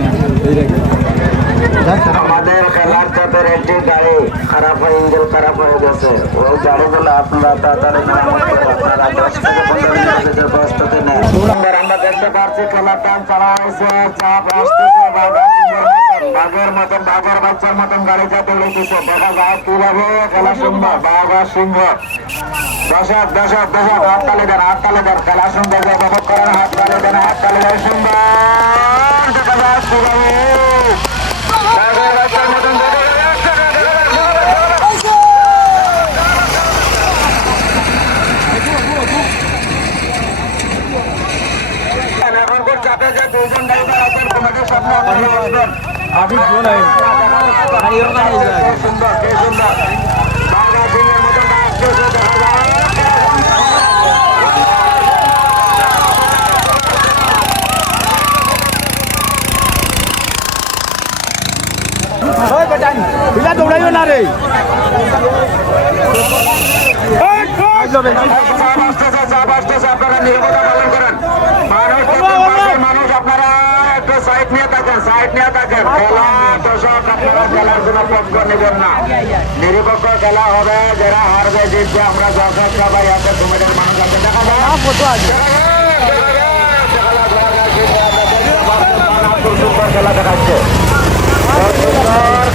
না আমাদের খেলার চাপের একটি গাড়ি খারাপ হয়ে গেছে। ওই চালা হয়েছে। চাপ মতন বাচ্চার মতন গাড়ি চাপে লেগেছে দেখা যায় কীভাবে খেলা সুন্দর। বাঘ আর সিংহ। দশক দশক দশক হাত তালে দেন হাত তালে দেন, খেলা সুন্দর উপভোগ করেন হাত তালে দেন হাত তালে দেন সুন্দর দেখা যায় কীভাবে বাঘের বাচ্চার মতন দেখা যাচ্ছে, দেখা যাচ্ছে। এখনকার চাপে যে দুইজন ড্রাইভার আছেন সামনে আপনারা আসবেন। আপনি কেউ নাই সুন্দর কে সুন্দর বাঘা সিংহের মতো যায় ওই বেটা বিলা দৌড়াইও না রে চাপ আসতেছে, চাপ আসতেছে, আপনারা নিরাপত্তা পালন করেন। মানুষ দেখবেন, পাশের মানুষ আপনারা একটু সাইড নিয়ে থাকেন, সাইড নিয়ে থাকেন। খেলা, দর্শক, আপনারা খেলার কোনো পক্ষ নেবেন না। নিরপেক্ষ খেলা হবে যারা হারবে জিতবে। আমরা দর্শক সবাই আছে কমিটির মানুষ আছে। দেখা যায় খেলা দেখাচ্ছে।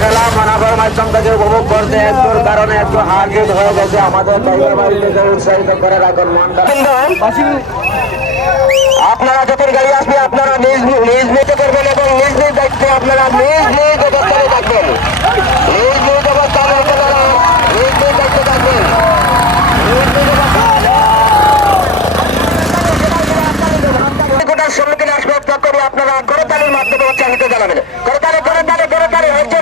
খেলা মানাবার মাধ্যম থেকে উপভোগ করতে একটুর কারণে একটু হার জিত হয়ে গেছে। আমাদের ড্রাইভার বাড়িতে উৎসাহিত করে রাখুন মনটা আপনারা যখন গাড়ি আসবে আপনারা নিজ নিজ নিতে করবেন এবং নিজ নিজ দায়িত্বে আপনারা নিজ নিজ অবস্থানে থাকবেন। নিজ নিজ অবস্থানে আপনারা। নিজ নিজ দায়িত্বে থাকবেন। সম্মুখীন আসবে আপনারা করতালির মাধ্যমে উৎসাহিত জানাবেন। করতালে করতালে করতালে হচ্ছে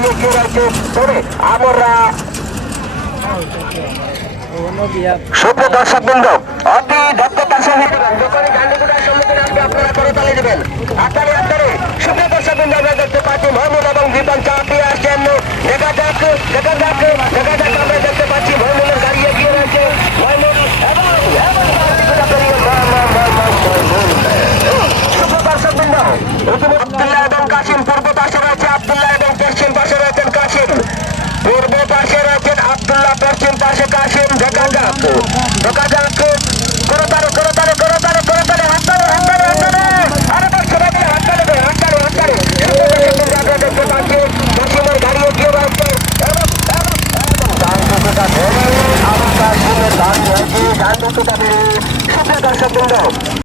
দাঁড়িয়ে কে রয়েছে তবে আমরা সুপ্র দর্শক বৃন্দ অতি দক্ষতার আসবে আপনারা করে তালে দেবেন। আপনারে আপনারে কাশিম পাশে কাশিম, ঢোকা গাপু ঢোকা গাপু করো তারো করো তারো করো তারো করো তারো হাত তারো হাত তারো হাত তারো আরে তার সবাই মিলে হাত তারো হাত তারো হাত